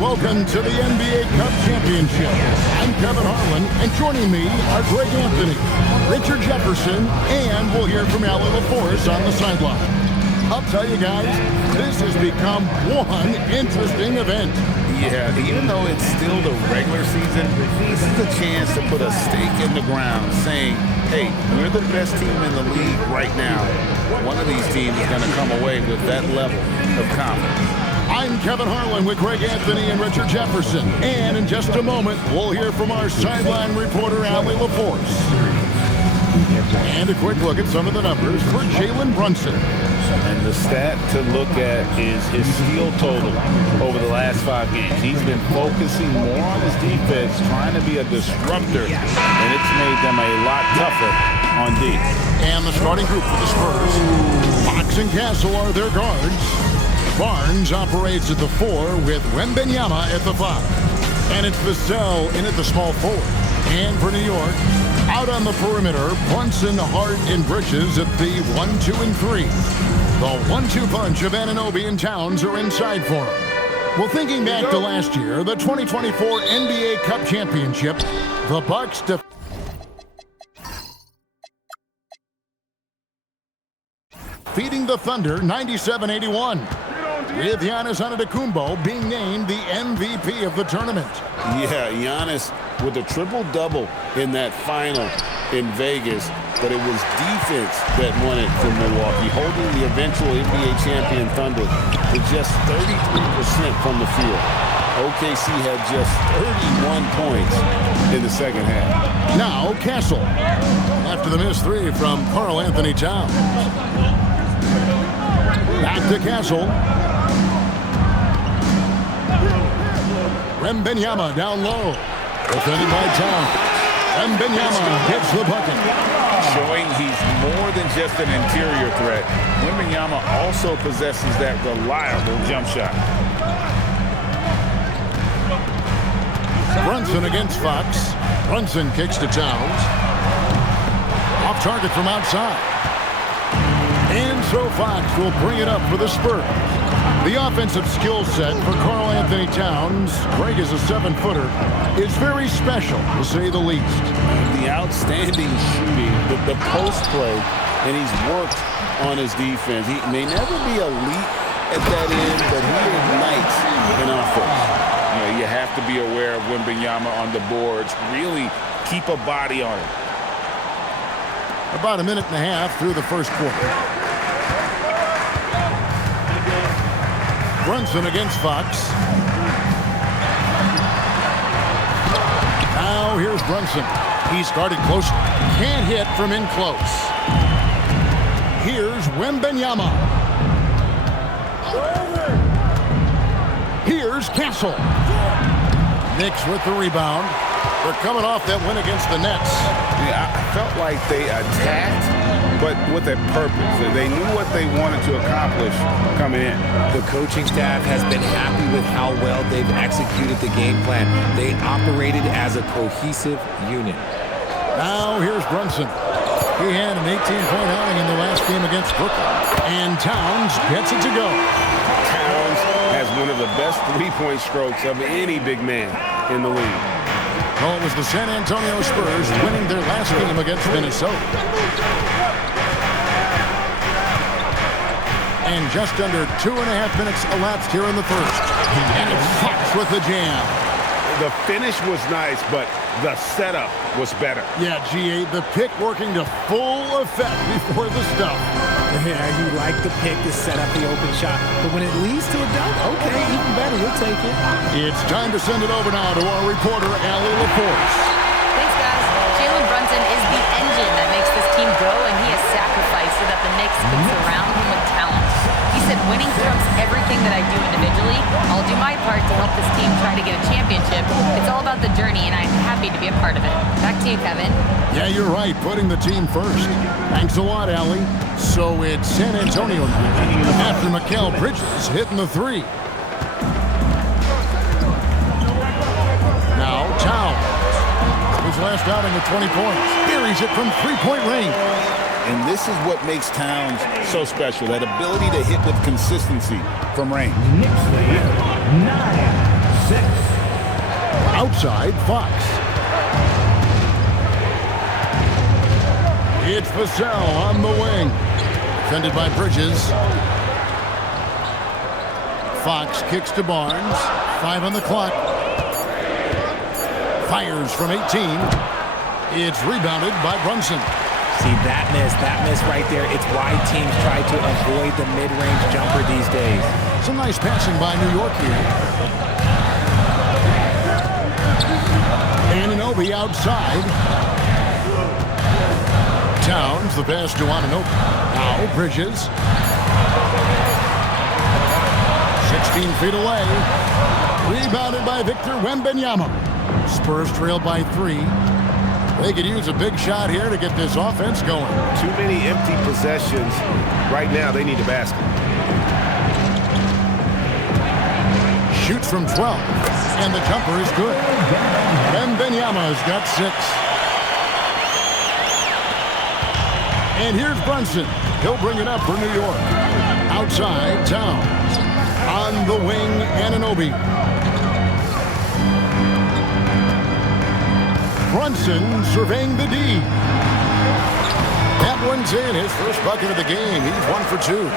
welcome to the NBA Cup Championship. I'm Kevin Harlan, and joining me are Greg Anthony, Richard Jefferson, and we'll hear from Allie LaForce on the sideline. I'll tell you guys, this has become one interesting event. Yeah, even though it's still the regular season, this is a chance to put a stake in the ground saying, hey, we're the best team in the league right now. One of these teams is going to come away with that level of confidence. I'm Kevin Harlan with Greg Anthony and Richard Jefferson. And in just a moment, we'll hear from our sideline reporter, Allie LaForce. And a quick look at some of the numbers for Jalen Brunson. And the stat to look at is his steal total over the last 5 games. He's been focusing more on his defense, trying to be a disruptor, and it's made them a lot tougher on D. And the starting group for the Spurs. Fox and Castle are their guards. Barnes operates at the 4 with Wembanyama at the 5. And it's Vassell in at the small forward. And for New York, out on the perimeter, Brunson, Hart, and Bridges at the 1, 2, and 3. The 1-2 punch of Anunoby and Towns are inside for him. Well, thinking back to last year, the 2024 NBA Cup Championship, the Bucks defeating the Thunder 97-81. With Giannis Antetokounmpo being named the MVP of the tournament. Yeah, Giannis with a triple-double in that final in Vegas, but it was defense that won it for Milwaukee, holding the eventual NBA champion Thunder to just 33% from the field. OKC had just 31 points in the second half. Now Castle, after the missed 3 from Karl Anthony Towns. Back to Castle. Wembanyama down low. Defended by Towns. Wembanyama hits the bucket. Showing he's more than just an interior threat. Wembanyama also possesses that reliable jump shot. Brunson against Fox. Brunson kicks to Towns. Off target from outside. And so Fox will bring it up for the Spurs. The offensive skill set for Karl Anthony Towns, Greg is a 7-footer, is very special, to say the least. The outstanding shooting, the post play, and he's worked on his defense. He may never be elite at that end, but he ignites an offense. You know, you have to be aware of Wembanyama on the boards. Really keep a body on it. About a minute and a half through the first quarter. Brunson against Fox. Now here's Brunson. He started close. Can't hit from in close. Here's Wembanyama. Here's Castle. Knicks with the rebound. They're coming off that win against the Nets. Yeah, I felt like they attacked, but with a purpose. They knew what they wanted to accomplish coming in. The coaching staff has been happy with how well they've executed the game plan. They operated as a cohesive unit. Now here's Brunson. He had an 18-point outing in the last game against Brooklyn. And Towns gets it to go. Towns has one of the best three-point strokes of any big man in the league. Well, it was the San Antonio Spurs winning their last game against Minnesota. And just under 2.5 minutes elapsed here in the first. And it's Fox with the jam. The finish was nice, but the setup was better. Yeah, GA, the pick working to full effect before the stuff. Yeah, you like the pick to set up the open shot, but when it leads to a dunk, okay, even better, you'll take it. It's time to send it over now to our reporter, Allie LaForce. Thanks, guys. Jalen Brunson is the engine that makes this team go, and he has sacrificed so that the Knicks can surround him with talent. He said, winning trumps everything that I do individually. I'll do my part to help this team try to get a championship. It's all about the journey, and I'm happy to be a part of it. Back to you, Kevin. Yeah, you're right, putting the team first. Thanks a lot, Allie. So it's San Antonio now, after Mikal Bridges hitting the 3. Now Towns. His last outing with 20 points. Buries it from three-point range. And this is what makes Towns so special, that ability to hit with consistency from range. Next player, 9. Outside, Fox. It's Vassell on the wing. Defended by Bridges. Fox kicks to Barnes. 5 on the clock. Fires from 18. It's rebounded by Brunson. See, that miss right there. It's why teams try to avoid the mid-range jumper these days. Some nice passing by New York here. Anunoby outside. Towns, the pass to Anunoby. Now Bridges. 16 feet away. Rebounded by Victor Wembanyama. Spurs trail by 3. They could use a big shot here to get this offense going. Too many empty possessions. Right now, they need a basket. Shoots from 12, and the jumper is good. Wembanyama's got 6. And here's Brunson. He'll bring it up for New York. Outside, Towns. On the wing, Anunoby. Brunson surveying the D. That one's in. His first bucket of the game. He's 1 for 2.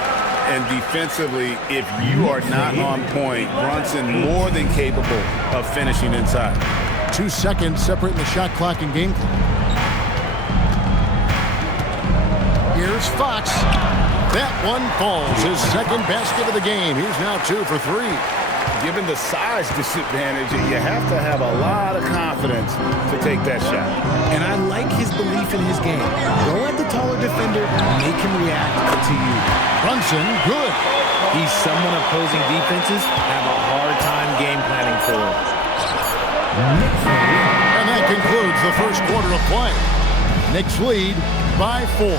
And defensively, if you are not on point, Brunson more than capable of finishing inside. 2 seconds separating the shot clock and game clock. Here's Fox. That one falls. His second basket of the game. He's now 2 for 3. Given the size disadvantage, you have to have a lot of confidence to take that shot. And I like his belief in his game. Go at the taller defender, make him react to you. Brunson, good. He's someone opposing defenses have a hard time game planning for. And that concludes the first quarter of play. Knicks lead by 4.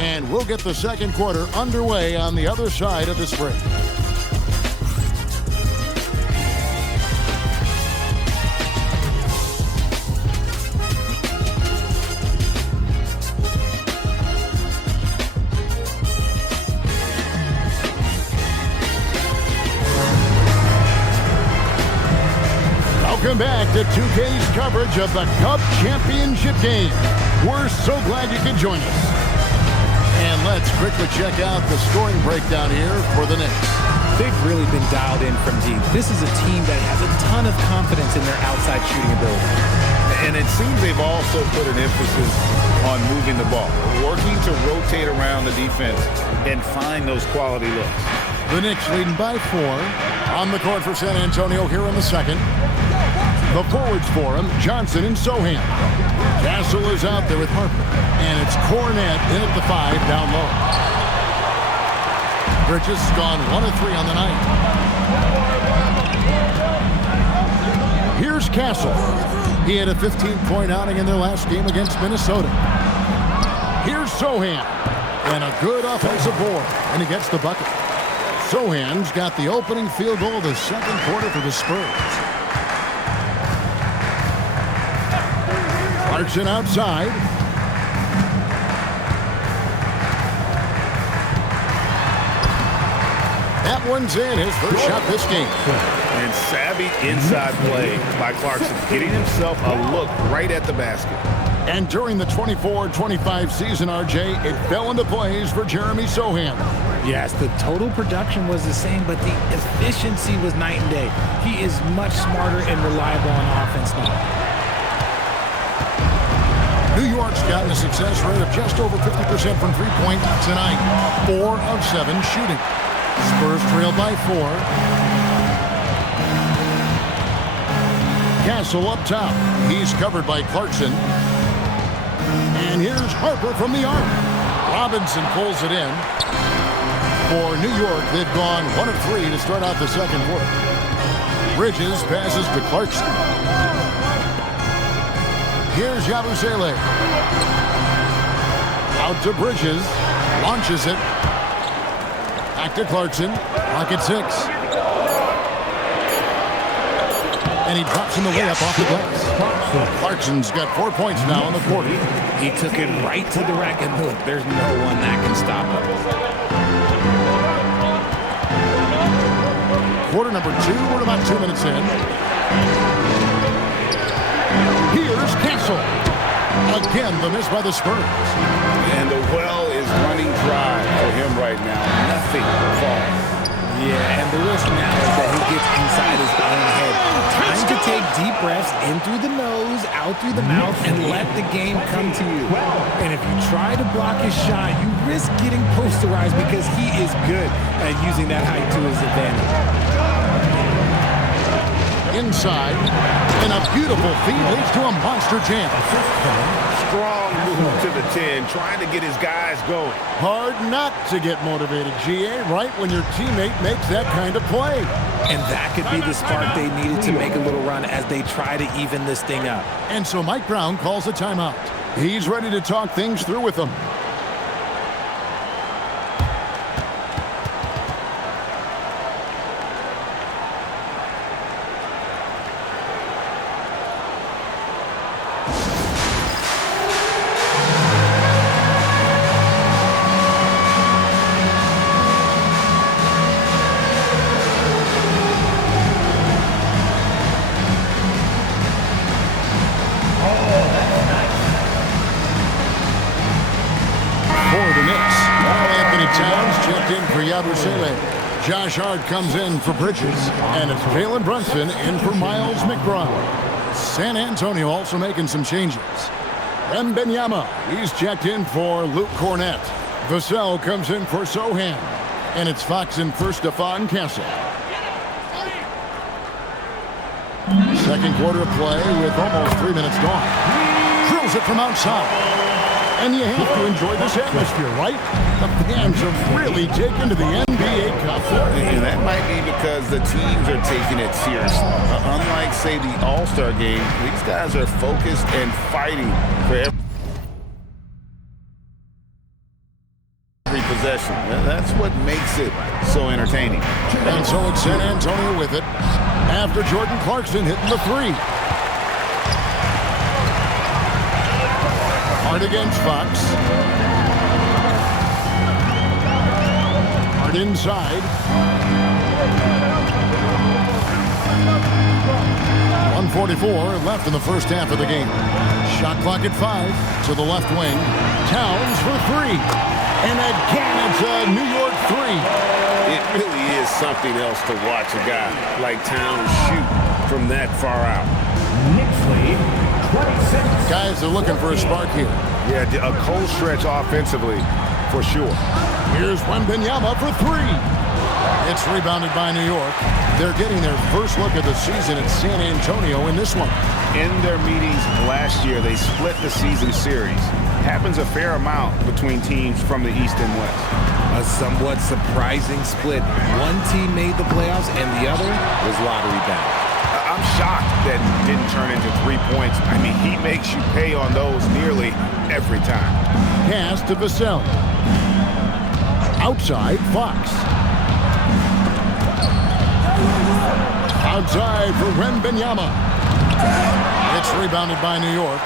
And we'll get the second quarter underway on the other side of this break. Welcome back to 2K's coverage of the Cup Championship game. We're so glad you could join us. And let's quickly check out the scoring breakdown here for the Knicks. They've really been dialed in from deep. This is a team that has a ton of confidence in their outside shooting ability. And it seems they've also put an emphasis on moving the ball, working to rotate around the defense and find those quality looks. The Knicks leading by 4. On the court for San Antonio here in the second. The forwards for him, Johnson and Sohan. Castle is out there with Harper. And it's Cornette in at the 5 down low. Bridges gone 1 of 3 on the night. Here's Castle. He had a 15-point outing in their last game against Minnesota. Here's Sohan. And a good offensive board. And he gets the bucket. Sohan's got the opening field goal of the second quarter for the Spurs. Clarkson outside. That one's in. His first shot this game. And savvy inside play by Clarkson, getting himself a look right at the basket. And during the 24-25 season, RJ, it fell into place for Jeremy Sohan. Yes, the total production was the same, but the efficiency was night and day. He is much smarter and reliable on offense now. New York's gotten a success rate of just over 50% from three-point tonight. 4 of 7 shooting. Spurs trail by 4. Castle up top. He's covered by Clarkson. And here's Harper from the arc. Robinson pulls it in. For New York, they've gone 1 of 3 to start out the second quarter. Bridges passes to Clarkson. Here's Yabusele. Out to Bridges. Launches it. Back to Clarkson. Pocket 6. And he drops him away up off the glass. Clarkson's got 4 points now in the quarter. He took it right to the rack, and look, there's no one that can stop him. quarter number 2. We're about 2 minutes in. Here's Castle. Again, the miss by the Spurs. And the well is running dry for him right now. Nothing falls. Yeah, and the risk now is that he gets inside his own head. Time to take deep breaths in through the nose, out through the mouth, and let the game come to you. And if you try to block his shot, you risk getting posterized because he is good at using that height to his advantage. Inside, and a beautiful feed leads to a monster jam. Strong move to the 10, trying to get his guys going. Hard not to get motivated, GA, right when your teammate makes that kind of play. And that could be the spark they needed to make a little run as they try to even this thing up. And so Mike Brown calls a timeout. He's ready to talk things through with them. Josh Hart comes in for Bridges, and it's Jalen Brunson in for Miles McBride. San Antonio also making some changes. Wembanyama, he's checked in for Luke Cornett. Vassell comes in for Sohan, and it's Fox in for Stephon Castle. Second quarter of play with almost 3 minutes gone. Drills it from outside. And you have to enjoy this atmosphere, right? The fans have really taken to the NBA Cup. And that might be because the teams are taking it seriously. Unlike, say, the All-Star game, these guys are focused and fighting for every possession. That's what makes it so entertaining. And so it's San Antonio with it after Jordan Clarkson hitting the 3. Hard against Fox. Hard inside. 1:44 left in the first half of the game. Shot clock at 5 to the left wing. Towns for 3. And again, it's a New York 3. It really is something else to watch a guy like Towns shoot from that far out. Next lead. Guys are looking for a spark here. Yeah, a cold stretch offensively, for sure. Here's Wembanyama for 3. It's rebounded by New York. They're getting their first look at the season at San Antonio in this one. In their meetings last year, they split the season series. Happens a fair amount between teams from the East and West. A somewhat surprising split. One team made the playoffs and the other was lottery bound. I'm shocked that didn't turn into 3 points. I mean, he makes you pay on those nearly every time. Pass to Vassell. Outside, Fox. Outside for Wembanyama. It's rebounded by New York.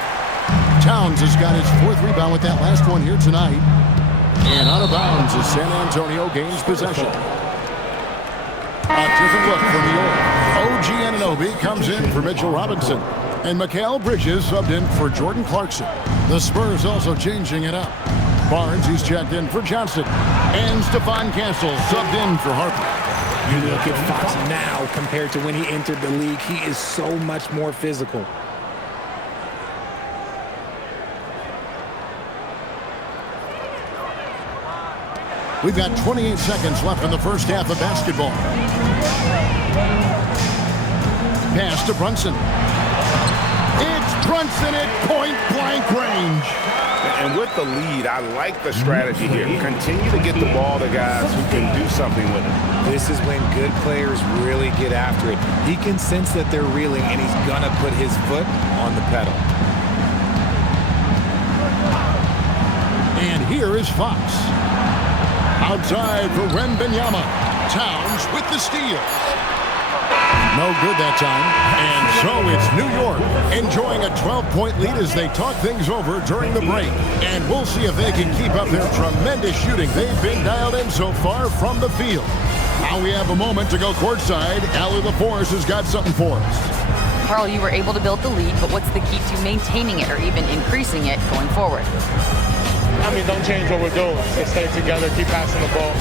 Towns has got his 4th rebound with that last one here tonight. And out of bounds as San Antonio gains possession. A different look for New York. OG Anunoby comes in for Mitchell Robinson. And Mikal Bridges subbed in for Jordan Clarkson. The Spurs also changing it up. Barnes, he's checked in for Johnson. And Stephon Castle subbed in for Harper. You look at Fox now compared to when he entered the league. He is so much more physical. We've got 28 seconds left in the first half of basketball. Pass to Brunson. It's Brunson at point-blank range. And with the lead, I like the strategy here. Continue to get the ball to guys who can do something with it. This is when good players really get after it. He can sense that they're reeling, and he's gonna put his foot on the pedal. And here is Fox. Outside for Wembanyama. Towns with the steal. No good that time. And so it's New York enjoying a 12-point lead as they talk things over during the break. And we'll see if they can keep up their tremendous shooting they've been dialed in so far from the field. Now we have a moment to go courtside. Allie LaForce has got something for us. Carl, you were able to build the lead, but what's the key to maintaining it or even increasing it going forward? I mean, don't change what we're doing. Just stay together, keep passing the ball,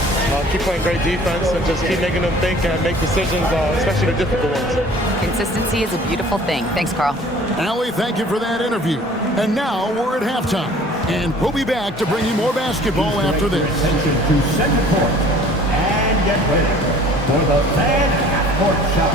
keep playing great defense, and just keep making them think and make decisions, especially the difficult ones. Consistency is a beautiful thing. Thanks, Carl. Allie, thank you for that interview. And now we're at halftime. And we'll be back to bring you more basketball after this. Attention to center court. And get ready for the fan half-court shot.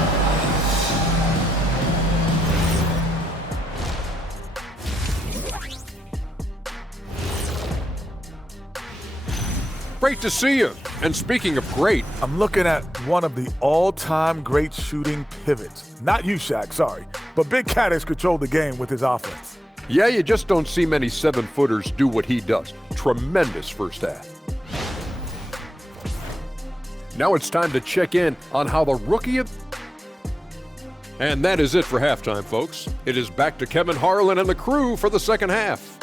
Great to see you. And speaking of great, I'm looking at one of the all-time great shooting pivots. Not you, Shaq, sorry. But Big Cat has controlled the game with his offense. yeah, you just don't see many 7-footers do what he does. Tremendous first half. Now it's time to check in on how the rookie of... And that is it for halftime, folks. It is back to Kevin Harlan and the crew for the second half.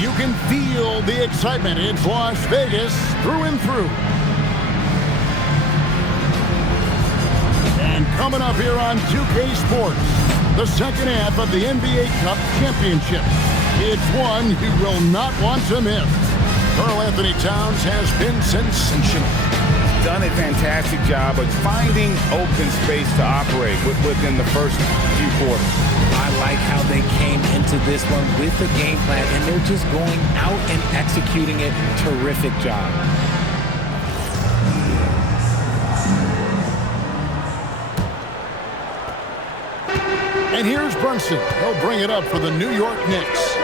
You can feel the excitement. It's Las Vegas through and through. And coming up here on 2K Sports, the second half of the NBA Cup Championship. It's one you will not want to miss. Karl Anthony Towns has been sensational. Done a fantastic job of finding open space to operate within the first few quarters. I like how they came into this one with the game plan, and they're just going out and executing it. Terrific job. And here's Brunson. He'll bring it up for the New York Knicks.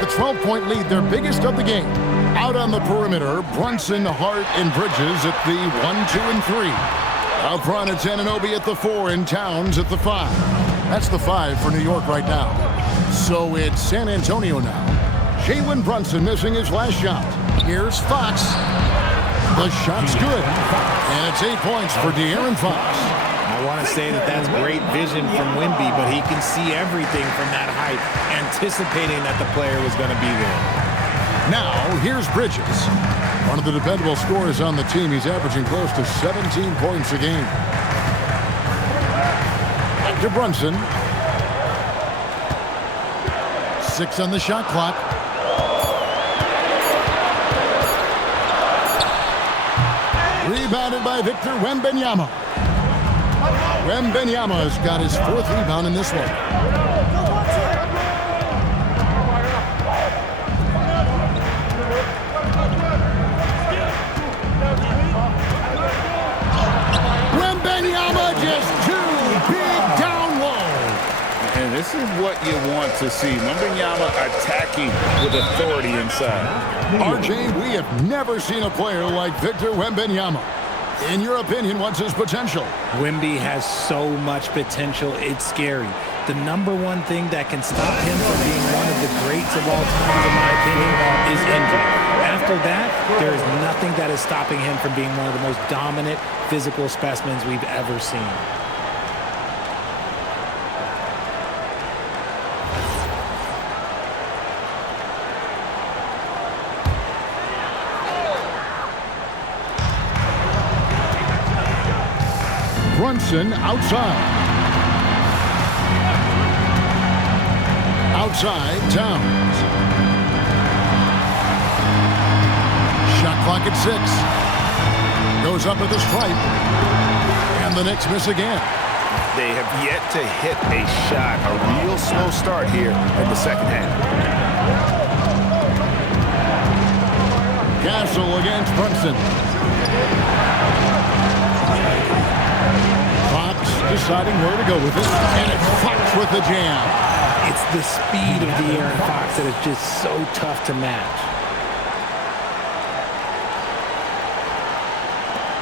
The 12-point lead, their biggest of the game. Out on the perimeter, Brunson, Hart, and Bridges at the 1, 2, and 3. Out front, it's Anunoby at the 4 and Towns at the 5. That's the 5 for New York right now. So it's San Antonio now. Jalen Brunson missing his last shot. Here's Fox. The shot's good. And it's 8 points for De'Aaron Fox. I want to say that that's great vision from Wemby, but he can see everything from that height, anticipating that the player was going to be there. Now, here's Bridges. One of the dependable scorers on the team. He's averaging close to 17 points a game. Back to Brunson. 6 on the shot clock. Rebounded by Victor Wembanyama. Wembanyama's got his 4th rebound in this one. Wembanyama just too big down low. And this is what you want to see. Wembanyama attacking with authority inside. RJ, we have never seen a player like Victor Wembanyama. In your opinion, what's his potential? Wemby has so much potential, it's scary. The number one thing that can stop him from being one of the greats of all time, in my opinion, is injury. After that, there is nothing that is stopping him from being one of the most dominant physical specimens we've ever seen. Brunson outside. Outside, Towns. Shot clock at 6. Goes up at the stripe. And the Knicks miss again. They have yet to hit a shot. A real slow start here in the second half. Castle against Brunson. Fox deciding where to go with it. And it's Fox with the jam. It's the speed of De'Aaron Fox that is just so tough to match.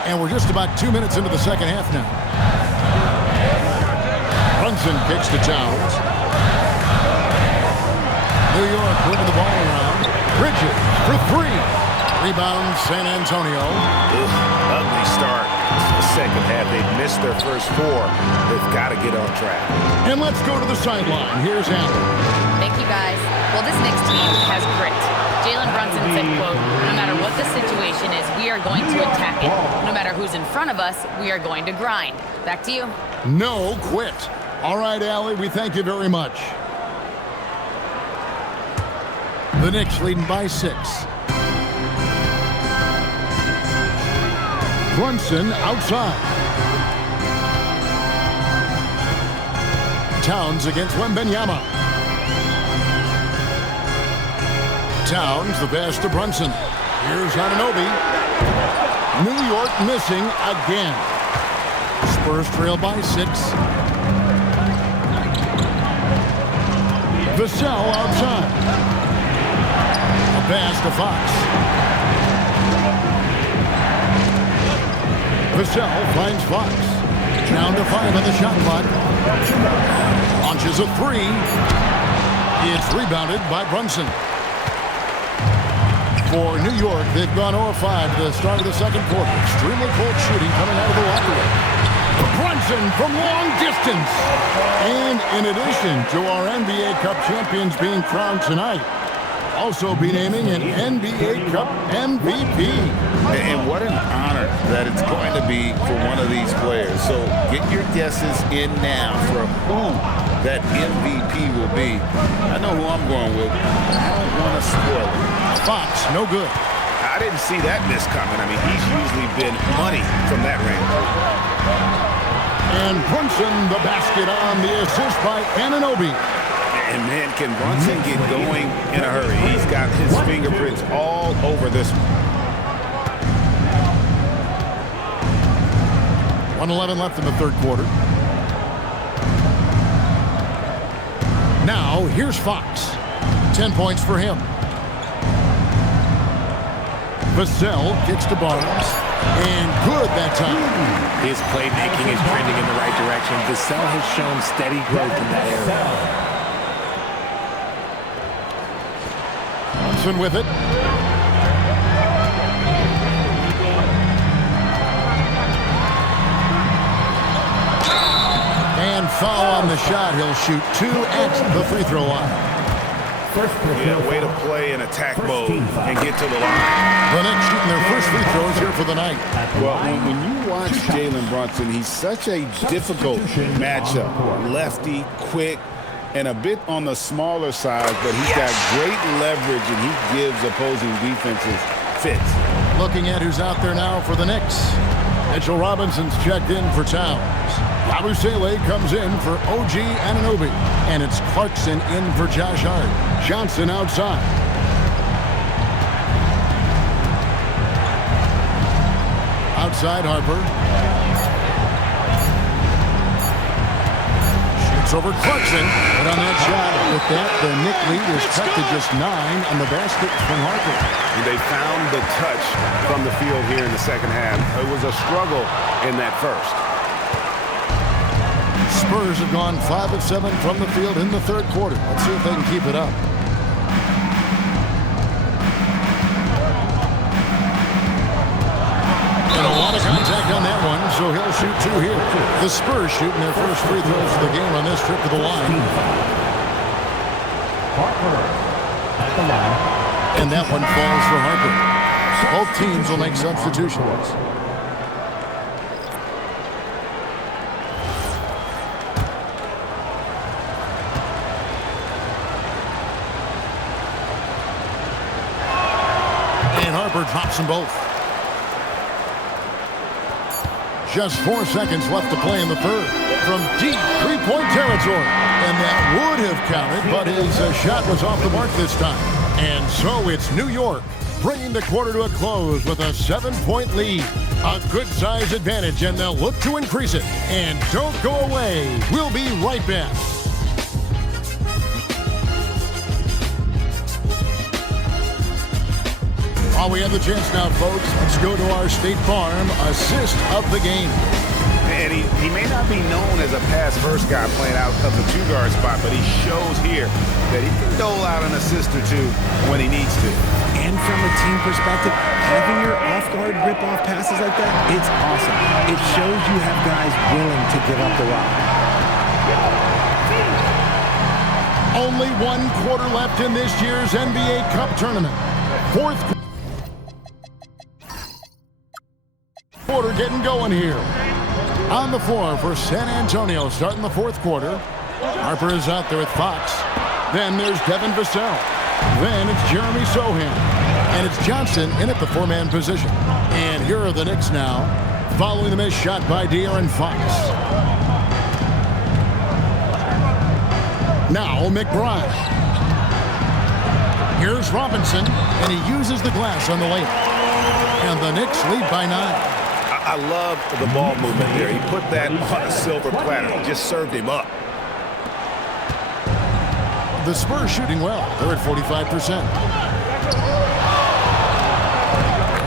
And we're just about 2 minutes into the second half now. Brunson kicks to Towns. New York moving the ball around. Bridges for 3. Rebound, San Antonio. Ugly start. The second half, they've missed their first 4. They've got to get on track. And let's go to the sideline. Here's Allen. Thank you, guys. Well, this Knicks team has grit. Jalen Brunson said, quote, no matter what the situation is, we are going to attack it. No matter who's in front of us, we are going to grind. Back to you. No quit. All right, Allie, we thank you very much. The Knicks leading by 6. Brunson outside. Towns against Wembanyama. Towns, the pass to Brunson. Here's Anunoby. New York missing again. Spurs trail by 6. Vassell outside. A pass to Fox. Vassell finds Fox. Down to 5 on the shot clock. Launches a 3. It's rebounded by Brunson. For New York, they've gone 0-5 at the start of the second quarter. Extremely cold shooting coming out of the locker room. Brunson from long distance. And in addition to our NBA Cup champions being crowned tonight, also be naming an NBA Cup MVP. And what an honor that it's going to be for one of these players. So get your guesses in now for who that MVP will be. I know who I'm going with. I don't want to spoil it. Fox, no good. I didn't see that miss coming. I mean, he's usually been money from that range. And Brunson, the basket on the assist by Anunoby. And man, can Brunson get going in a hurry? He's got his fingerprints all over this one. 1:11 left in the third quarter. Now, here's Fox. 10 points for him. Vassell kicks to Barnes. And good that time. His playmaking is trending in the right direction. Vassell has shown steady growth in that area. Brunson with it. And foul on the shot. He'll shoot 2 at the free throw line. Yeah, way to play in attack mode and get to the line. The Knicks shooting their first free throws here for the night. Well, when you watch Jalen Brunson, he's such a difficult matchup. Lefty, quick, and a bit on the smaller side, but he's got great leverage and he gives opposing defenses fits. Looking at who's out there now for the Knicks. Mitchell Robinson's checked in for Towns. Yabusele comes in for OG Anunoby. And it's Clarkson in for Josh Hart. Johnson outside. Outside Harper. Shoots over Clarkson. But on that shot, with that, the Knick lead is cut to just 9 on the basket from Harper. And they found the touch from the field here in the second half. It was a struggle in that first. Spurs have gone 5 of 7 from the field in the third quarter. Let's see if they can keep it up. And a lot of contact on that one, so he'll shoot 2 here. The Spurs shooting their first free throws of the game on this trip to the line. Harper at the line. And that one falls for Harper. Both teams will make substitutions. Harper drops them both. Just 4 seconds left to play in the third. From deep three-point territory. And that would have counted, but his shot was off the mark this time. And so it's New York bringing the quarter to a close with a 7-point lead. A good-sized advantage, and they'll look to increase it. And don't go away. We'll be right back. While we have the chance now, folks, let's go to our State Farm assist of the game. And he may not be known as a pass-first guy playing out of the 2-guard spot, but he shows here that he can dole out an assist or 2 when he needs to. And from a team perspective, having your off-guard rip-off passes like that, it's awesome. It shows you have guys willing to give up the rock. Only 1 quarter left in this year's NBA Cup tournament. Fourth quarter getting going here. On the floor for San Antonio starting the fourth quarter. Harper is out there with Fox. Then there's Devin Vassell. Then it's Jeremy Sohan. And it's Johnson in at the 4-man position. And here are the Knicks now, following the missed shot by De'Aaron Fox. Now McBride. Here's Robinson, and he uses the glass on the layup. And the Knicks lead by 9. I love the ball movement here. He put that on a silver platter. He just served him up. The Spurs shooting well. They're at 45%.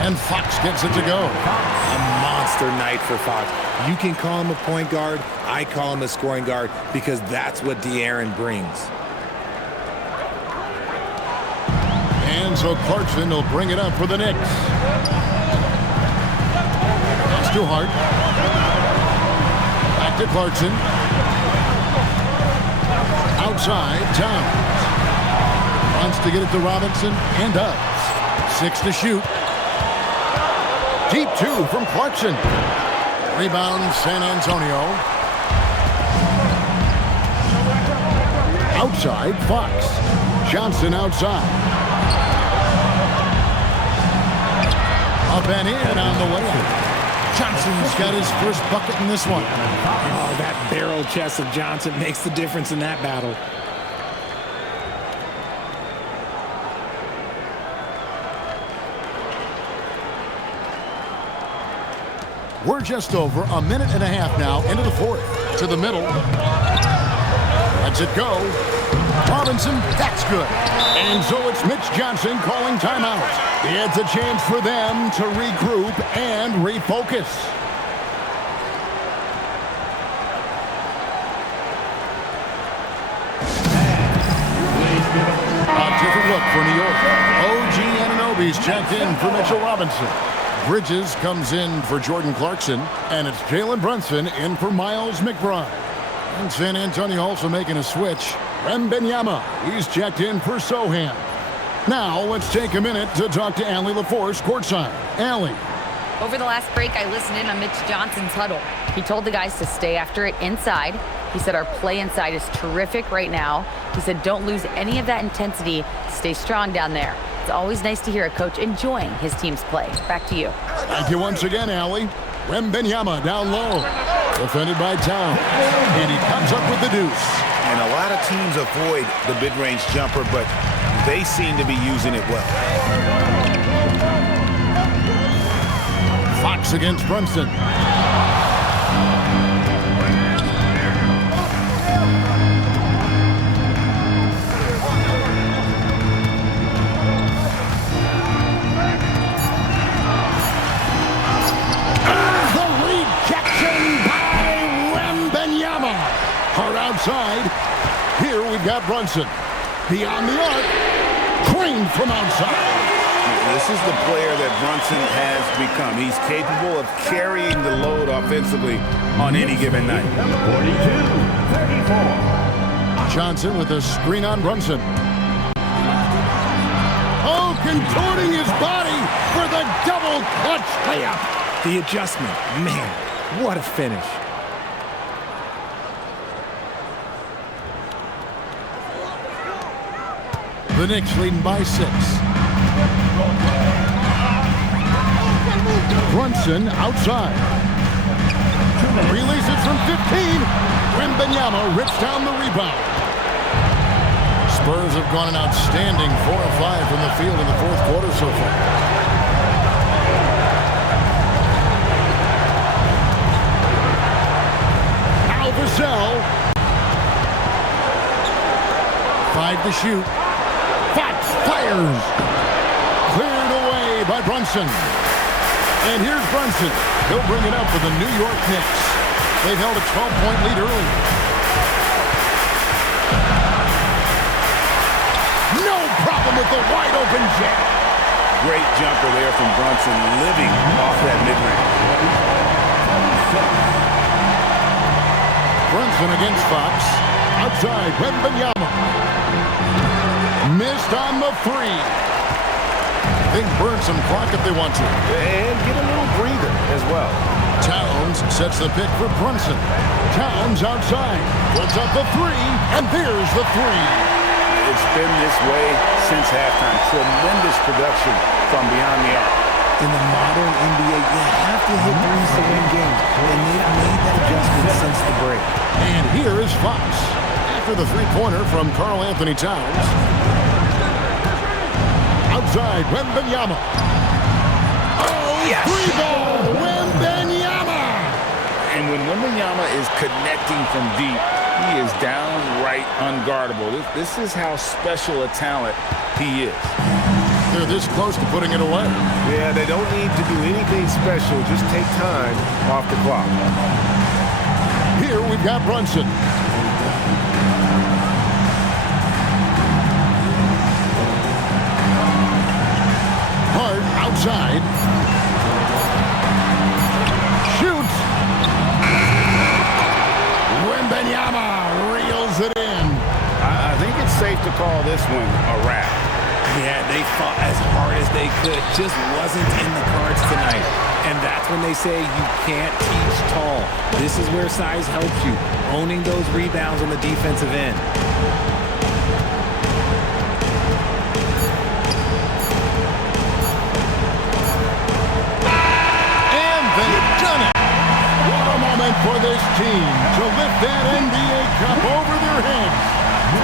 And Fox gets it to go. A monster night for Fox. You can call him a point guard. I call him a scoring guard because that's what De'Aaron brings. And so Clarkson will bring it up for the Knicks. That's too hard. Back to Clarkson. Outside, Towns. Wants to get it to Robinson, and does. 6 to shoot. Deep 2 from Clarkson. Rebound, San Antonio. Outside, Fox. Johnson outside. Up and in on the way. Johnson's got his first bucket in this one. Oh, that barrel chest of Johnson makes the difference in that battle. We're just over a minute and a half now into the fourth. To the middle. Lets it go. Robinson, that's good. And so it's Mitch Johnson calling timeout. It's a chance for them to regroup and refocus. A different look for New York. OG Anunoby's checked in for Mitchell Robinson. Bridges comes in for Jordan Clarkson. And it's Jalen Brunson in for Miles McBride. And San Antonio also making a switch. Wembanyama, he's checked in for Sohan. Now, let's take a minute to talk to Allie LaForce courtside. Allie. Over the last break, I listened in on Mitch Johnson's huddle. He told the guys to stay after it inside. He said our play inside is terrific right now. He said don't lose any of that intensity. Stay strong down there. It's always nice to hear a coach enjoying his team's play. Back to you. Thank you once again, Allie. Wembanyama down low. Defended by Towns. And he comes up with the deuce. And a lot of teams avoid the mid-range jumper, but they seem to be using it well. Fox against Brunson. The rejection by Wembanyama. Hard outside. Here we've got Brunson. Beyond the arc. Creamed from outside. This is the player that Brunson has become. He's capable of carrying the load offensively on any given night. 42-34. Johnson with a screen on Brunson. Oh, contorting his body for the double clutch layup. The adjustment, man, what a finish. The Knicks leading by 6. Brunson outside. Releases from 15. Wembanyama rips down the rebound. Spurs have gone an outstanding 4 of 5 from the field in the fourth quarter so far. Now Vassell. 5 to shoot. Fox fires. Cleared away by Brunson. And here's Brunson. He'll bring it up for the New York Knicks. They've held a 12-point lead early. No problem with the wide-open jam. Great jumper there from Brunson, living off that mid-range. Brunson against Fox. Outside, Wembanyama. Missed on the three. They can burn some clock if they want to. And get a little breather as well. Towns sets the pick for Brunson. Towns outside. Puts up the three, and there's the three. It's been this way since halftime. Tremendous production from beyond the arc. In the modern NBA, you have to hit threes to win games, and they've made that adjustment since the break. And here is Fox after the three-pointer from Karl Anthony Towns. Outside, Wembanyama. Oh, yes! Three ball, Wembanyama! And when Wembanyama is connecting from deep, he is downright unguardable. This is how special a talent he is. They're this close to putting it away. Yeah, they don't need to do anything special. Just take time off the clock. Here we've got Brunson. Hart outside. Shoots. Wembanyama reels it in. I think it's safe to call this one a wrap. Yeah, they fought as hard as they could. Just wasn't in the cards tonight. And that's when they say you can't teach tall. This is where size helps you. Owning those rebounds on the defensive end. And they've done it. What a moment for this team to lift that NBA Cup over their heads.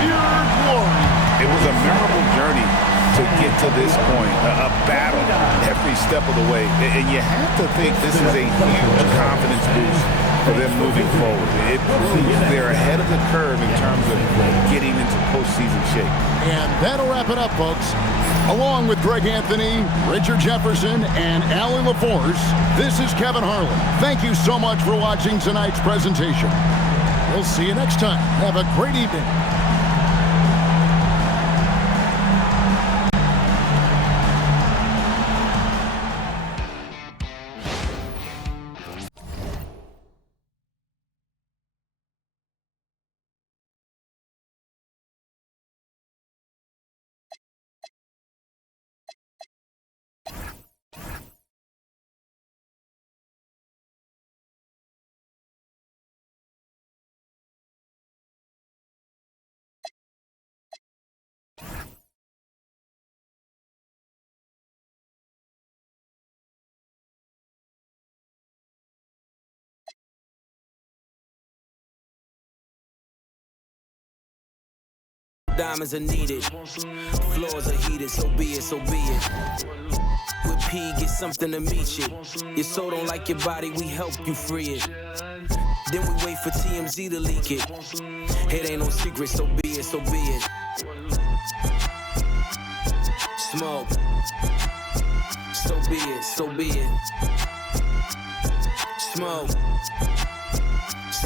Pure glory. It was a memorable journey to get to this point, a battle every step of the way. And you have to think this is a huge confidence boost for them moving forward. It proves they're ahead of the curve in terms of getting into postseason shape. And that'll wrap it up, folks. Along with Greg Anthony, Richard Jefferson, and Allie LaForce, this is Kevin Harlan. Thank you so much for watching tonight's presentation. We'll see you next time. Have a great evening. Diamonds are needed, floors are heated, so be it, so be it. With P, get something to meet you. Your soul don't like your body, we help you free it. Then we wait for TMZ to leak it. It ain't no secret, so be it, so be it. Smoke, so be it, so be it. Smoke.